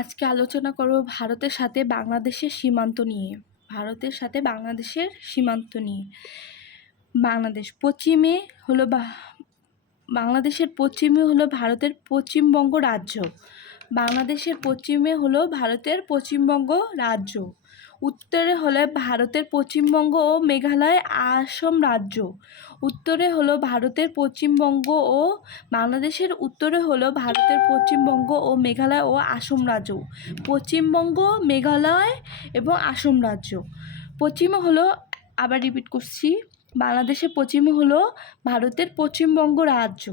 আজকে আলোচনা করব ভারতের সাথে বাংলাদেশের সীমান্ত নিয়ে। ভারতের সাথে বাংলাদেশের সীমান্ত নিয়ে। বাংলাদেশ পশ্চিমে হলো বাংলাদেশের পশ্চিমে হলো ভারতের পশ্চিমবঙ্গ রাজ্য। বাংলাদেশের পশ্চিমে হলো ভারতের পশ্চিমবঙ্গ রাজ্য। উত্তরে হলো ভারতের পশ্চিমবঙ্গ ও মেঘালয় আসাম রাজ্য। উত্তরে হলো ভারতের পশ্চিমবঙ্গ ও বাংলাদেশের উত্তরে হলো ভারতের পশ্চিমবঙ্গ ও মেঘালয় ও আসাম রাজ্য। পশ্চিমবঙ্গ, মেঘালয় এবং আসাম রাজ্য। পশ্চিমে হলো, আবার রিপিট করছি, বাংলাদেশের পশ্চিমে হলো ভারতের পশ্চিমবঙ্গ রাজ্য।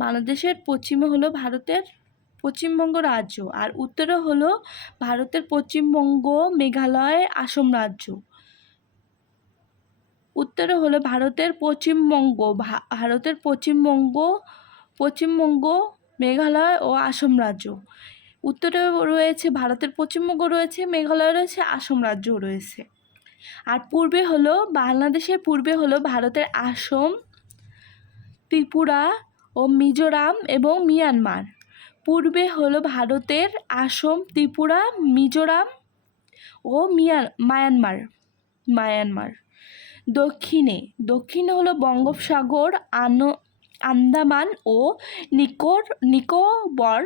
বাংলাদেশের পশ্চিমে হলো ভারতের পশ্চিমবঙ্গ রাজ্য, আর উত্তরে হলো ভারতের পশ্চিমবঙ্গ, মেঘালয়, আসাম রাজ্য। উত্তরে হলো ভারতের পশ্চিমবঙ্গ, পশ্চিমবঙ্গ, মেঘালয় ও আসাম রাজ্য। উত্তরে রয়েছে ভারতের পশ্চিমবঙ্গ রয়েছে, মেঘালয় রয়েছে, আসাম রাজ্য রয়েছে। আর পূর্বে হলো বাংলাদেশের পূর্বে হলো ভারতের আসাম, ত্রিপুরা ও মিজোরাম এবং মিয়ানমার। পূর্বে হলো ভারতের আসাম, ত্রিপুরা, মিজোরাম ও মায়ানমার। দক্ষিণে হলো বঙ্গোপসাগর, আন্দামান ও নিকোবর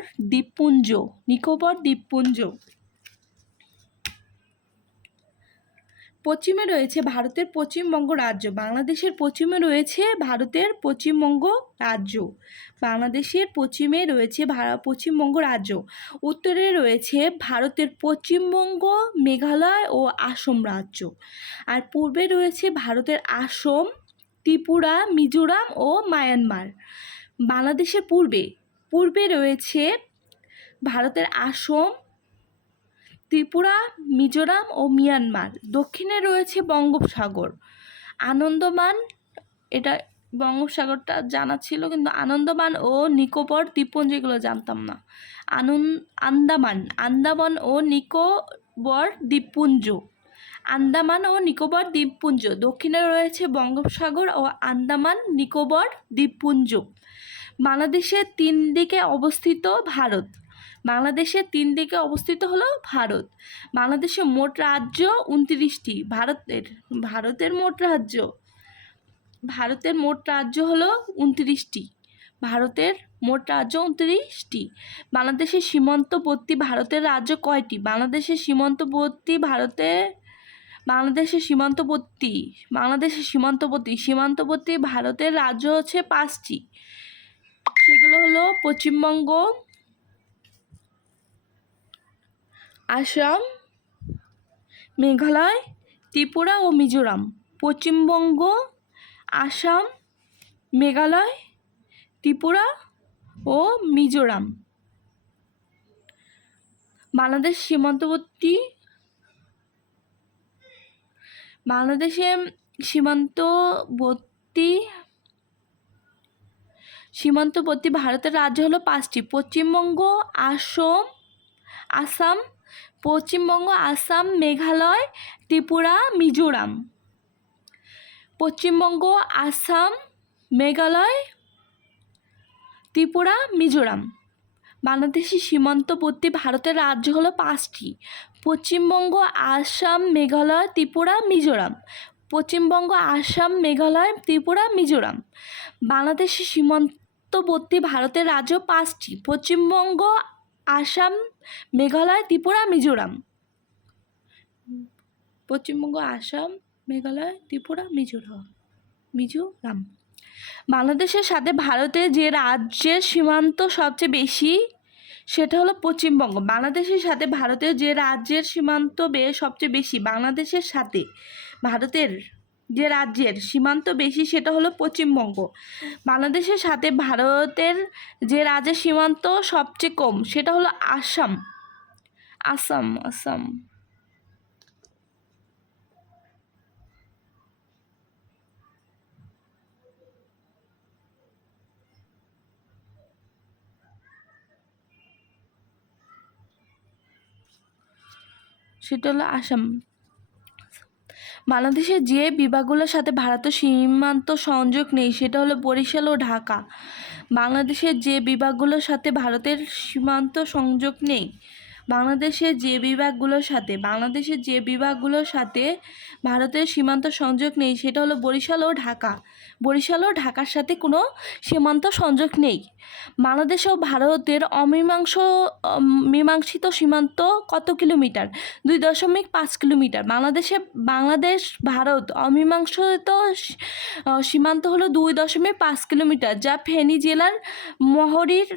দ্বীপপুঞ্জ। পশ্চিমে রয়েছে ভারতের পশ্চিমবঙ্গ রাজ্য। বাংলাদেশের পশ্চিমে রয়েছে ভারতের পশ্চিমবঙ্গ রাজ্য। বাংলাদেশের পশ্চিমে রয়েছে পশ্চিমবঙ্গ রাজ্য। উত্তরে রয়েছে ভারতের পশ্চিমবঙ্গ, মেঘালয় ও আসাম রাজ্য। আর পূর্বে রয়েছে ভারতের আসাম, ত্রিপুরা, মিজোরাম ও মায়ানমার। বাংলাদেশের পূর্বে রয়েছে ভারতের আসাম, ত্রিপুরা, মিজোরাম ও মিয়ানমার। দক্ষিণে রয়েছে বঙ্গোপসাগর, আন্দামান, এটা বঙ্গোপসাগরটা জানা ছিল, কিন্তু আন্দামান ও নিকোবর দ্বীপপুঞ্জ এগুলো জানতাম না। আন্দামান ও নিকোবর দ্বীপপুঞ্জ। দক্ষিণে রয়েছে বঙ্গোপসাগর ও আন্দামান নিকোবর দ্বীপপুঞ্জ। বাংলাদেশের তিন দিকে অবস্থিত হলো ভারত। বাংলাদেশের মোট রাজ্য 29টি। ভারতের মোট রাজ্য হলো 29টি। বাংলাদেশের সীমান্তবর্তী ভারতের রাজ্য কয়টি? বাংলাদেশের সীমান্তবর্তী ভারতের রাজ্য হচ্ছে 5টি। সেগুলো হলো পশ্চিমবঙ্গ, আসাম, মেঘালয়, ত্রিপুরা ও মিজোরাম। পশ্চিমবঙ্গ, আসাম, মেঘালয়, ত্রিপুরা ও মিজোরাম। বাংলাদেশের সীমান্তবর্তী ভারতের রাজ্য হলো 5টি। পশ্চিমবঙ্গ, আসাম, মেঘালয়, ত্রিপুরা, মিজোরাম। পশ্চিমবঙ্গ, আসাম, মেঘালয়, ত্রিপুরা, মিজোরাম। বাংলাদেশের সীমান্তবর্তী ভারতের রাজ্য হলো 5টি। পশ্চিমবঙ্গ, আসাম, মেঘালয়, ত্রিপুরা, মিজোরাম। পশ্চিমবঙ্গ, আসাম, মেঘালয়, ত্রিপুরা, মিজোরাম। বাংলাদেশের সীমান্তবর্তী ভারতের রাজ্য 5টি। পশ্চিমবঙ্গ, আসাম, মেঘালয়, ত্রিপুরা, মিজোরাম। পশ্চিমবঙ্গ, আসাম, মেঘালয়, ত্রিপুরা, মিজোরাম। বাংলাদেশের সাথে ভারতের যে রাজ্যের সীমান্ত সবচেয়ে বেশি সেটা হলো পশ্চিমবঙ্গ। বাংলাদেশের সাথে ভারতের যে রাজ্যের সীমান্ত সবচেয়ে বেশি, বাংলাদেশের সাথে ভারতের যে রাজ্যের সীমান্ত বেশি সেটা হলো পশ্চিমবঙ্গ। বাংলাদেশের সাথে ভারতের যে রাজ্যের সীমান্ত সবচেয়ে কম সেটা হলো আসাম। বাংলাদেশের যে বিভাগগুলোর সাথে ভারতের সীমান্ত সংযোগ নেই সেটা হলো বরিশাল ও ঢাকা। বাংলাদেশের যে বিভাগগুলোর সাথে ভারতের সীমান্ত সংযোগ নেই বাংলাদেশের যে বিভাগগুলোর সাথে ভারতের সীমান্ত সংযোগ নেই সেটা হলো বরিশাল ও ঢাকার সাথে কোনো সীমান্ত সংযোগ নেই। বাংলাদেশ ও ভারতের মীমাংসিত সীমান্ত কত কিলোমিটার? 2.5 কিলোমিটার। বাংলাদেশ ভারত অমীমাংসিত সীমান্ত হলো 2.5 কিলোমিটার, যা ফেনী জেলার মহুরীর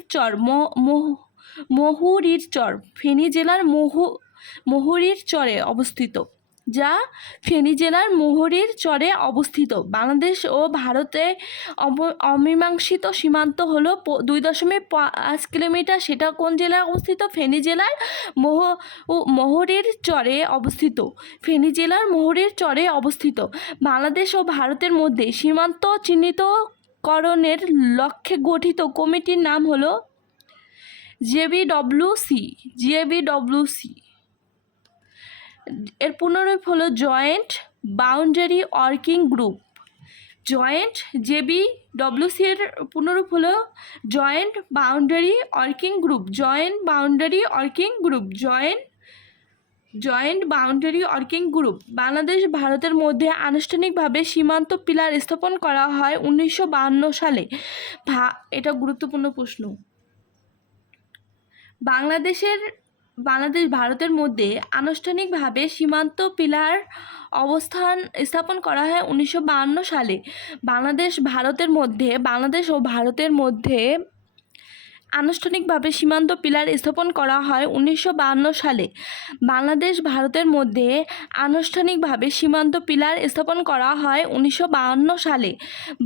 চরে অবস্থিত। বাংলাদেশ ও ভারতে অমীমাংসিত সীমান্ত হলো 2.5 কিলোমিটার। সেটা কোন জেলায় অবস্থিত? ফেনী জেলার মহুরীর চরে অবস্থিত। বাংলাদেশ ও ভারতের মধ্যে সীমান্ত চিহ্নিতকরণের লক্ষ্যে গঠিত কমিটির নাম হলো জেবিডব্লিউসি। এর পুনরূপ হলো জয়েন্ট বাউন্ডারি ওয়ার্কিং গ্রুপ। জেবিডব্লিউসি এর পুনরূপ হলো joint boundary working group. Bangladesh ভারতের মধ্যে আনুষ্ঠানিকভাবে সীমান্ত পিলার স্থাপন করা হয় 1952 সালে। এটা গুরুত্বপূর্ণ প্রশ্ন। বাংলাদেশ ভারতের মধ্যে আনুষ্ঠানিকভাবে সীমান্ত পিলার স্থাপন করা হয় 1952 সালে। বাংলাদেশ ও ভারতের মধ্যে আনুষ্ঠানিকভাবে সীমান্ত পিলার স্থাপন করা হয় 1952 সালে। বাংলাদেশ ভারতের মধ্যে আনুষ্ঠানিকভাবে সীমান্ত পিলার স্থাপন করা হয় 1952 সালে।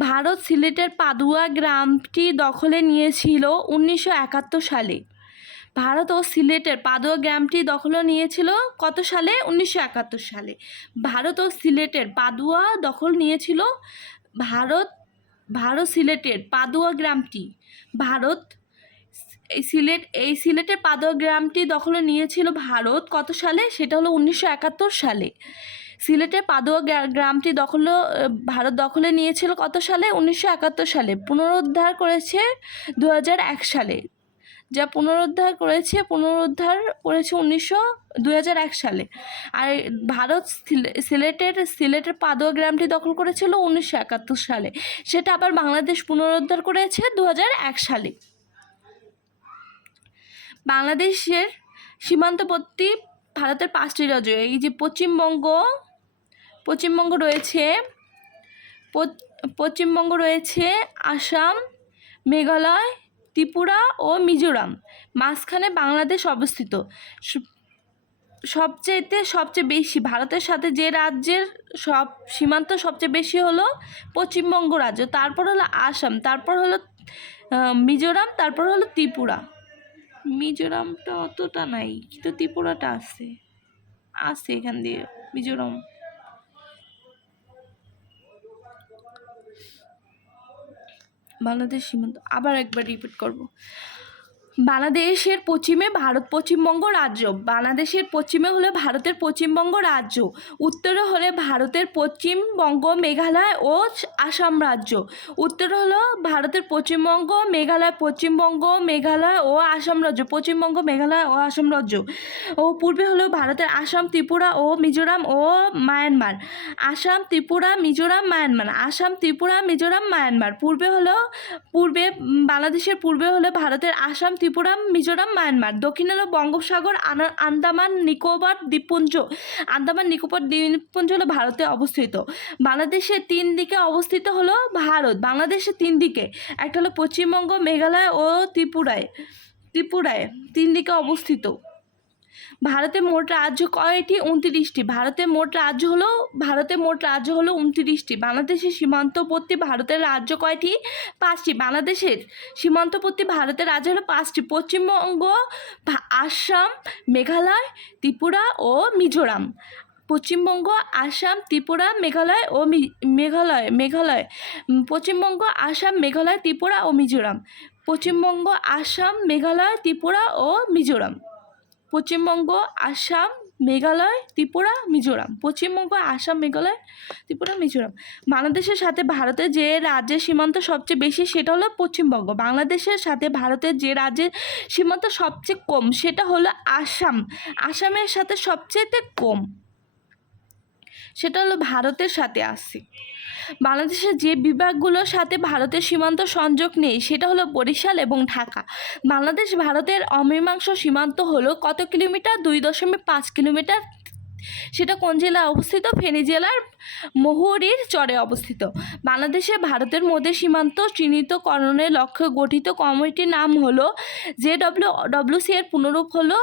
ভারত সিলেটের পাদুয়া গ্রামটি দখলে নিয়েছিল 1971 সালে। ভারত ও সিলেটের পাদুয়া গ্রামটি দখলে নিয়েছিল কত সালে? 1971 সালে। ভারত সিলেটের পাদুয়া দখলে নিয়েছিল ভারত কত সালে? সেটা হলো 1971 সালে। সিলেটের পাদুয়া গ্রামটি ভারত দখলে নিয়েছিল কত সালে? 1971 সালে। পুনরুদ্ধার করেছে 2001 সালে। যা পুনরুদ্ধার করেছে 2001 সালে। আর ভারত সিলেটের পাদুয়া গ্রামটি দখল করেছিল 1971 সালে। সেটা আবার বাংলাদেশ পুনরুদ্ধার করেছে 2001 সালে। বাংলাদেশের সীমান্তবর্তী ভারতের 5টি রাজ্য, এই যে পশ্চিমবঙ্গ রয়েছে, আসাম, মেঘালয়, ত্রিপুরা ও মিজোরাম। মাঝখানে বাংলাদেশ অবস্থিত। সবচেয়ে বেশি ভারতের সাথে যে রাজ্যের সীমান্ত সবচেয়ে বেশি হলো পশ্চিমবঙ্গ রাজ্য, তারপর হলো আসাম, তারপর হলো মিজোরাম, তারপর হলো ত্রিপুরা। মিজোরামটা অতটা নাই, কিন্তু ত্রিপুরাটা আছে এখান দিয়ে মিজোরাম। বাংলাদেশ সীমান্ত আবার একবার রিপিট করব। বাংলাদেশের পশ্চিমে পশ্চিমবঙ্গ রাজ্য। বাংলাদেশের পশ্চিমে হলো ভারতের পশ্চিমবঙ্গ রাজ্য। উত্তরে হলে ভারতের পশ্চিমবঙ্গ, মেঘালয় ও আসাম রাজ্য। উত্তরে হলো ভারতের পশ্চিমবঙ্গ, মেঘালয় ও আসাম রাজ্য। ও পূর্বে হলো ভারতের আসাম, ত্রিপুরা ও মিজোরাম ও মায়ানমার। বাংলাদেশের পূর্বে হলো ভারতের আসাম, ত্রিপুরা, মিজোরাম, মায়ানমার। দক্ষিণে হলো বঙ্গোপসাগর, আন্দামান নিকোবর দ্বীপপুঞ্জ হলো ভারতে অবস্থিত। বাংলাদেশের 3 দিকে অবস্থিত হলো ভারত। বাংলাদেশের 3 দিকে, একটা হলো পশ্চিমবঙ্গ, মেঘালয় ও ত্রিপুরায় 3 দিকে অবস্থিত। ভারতের মোট রাজ্য কয়টি? 29টি। ভারতের মোট রাজ্য হলো 29টি। বাংলাদেশের সীমান্তবর্তী ভারতের রাজ্য কয়টি? 5টি। বাংলাদেশের সীমান্তবর্তী ভারতের রাজ্য হলো 5টি: পশ্চিমবঙ্গ, আসাম, মেঘালয়, ত্রিপুরা ও মিজোরাম। পশ্চিমবঙ্গ, আসাম, ত্রিপুরা, মেঘালয় ও পশ্চিমবঙ্গ, আসাম, মেঘালয়, ত্রিপুরা ও মিজোরাম। পশ্চিমবঙ্গ, আসাম, মেঘালয়, ত্রিপুরা ও মিজোরাম। পশ্চিমবঙ্গ, আসাম, মেঘালয়, ত্রিপুরা, মিজোরাম। পশ্চিমবঙ্গ, আসাম, মেঘালয়, ত্রিপুরা, মিজোরাম। বাংলাদেশের সাথে ভারতের যে রাজ্যের সীমান্ত সবচেয়ে বেশি সেটা হলো পশ্চিমবঙ্গ। বাংলাদেশের সাথে ভারতের যে রাজ্যের সীমান্ত সবচেয়ে কম সেটা হলো আসাম। আসামের সাথে সবচেয়ে কম সেটা হলো ভারতের সাথে আছে। বাংলাদেশের যে বিভাগগুলোর সাথে ভারতের সীমান্ত সংযোগ নেই সেটা হলো বরিশাল এবং ঢাকা। বাংলাদেশ ভারতের অমীমাংস সীমান্ত হলো কত কিলোমিটার? 2.5 কিলোমিটার। সেটা কোন জেলায় অবস্থিত? ফেনী জেলার মহুরীর চরে অবস্থিত। বাংলাদেশে ভারতের মধ্যে সীমান্ত চিহ্নিতকরণের লক্ষ্যে গঠিত কমিটির নাম হলো JWC। এর পুনরূপ হলো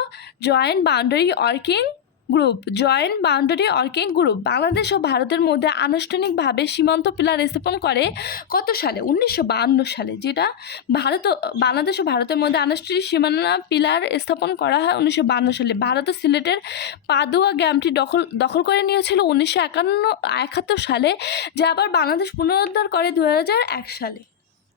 joint boundary working group. Joint boundary working group Bangladesh ও ভারতের মধ্যে আনুষ্ঠানিকভাবে সীমান্ত পিলার স্থাপন করে কত সালে? 1952 সালে। যেটা বাংলাদেশ ও ভারতের মধ্যে আনুষ্ঠানিক সীমানা পিলার স্থাপন করা হয় 1952 সালে। ভারত সিলেটের পাদুয়া গ্রামটি দখল করে নিয়েছিল 1971 সালে, যা আবার বাংলাদেশ পুনরুদ্ধার করে 2001 সালে।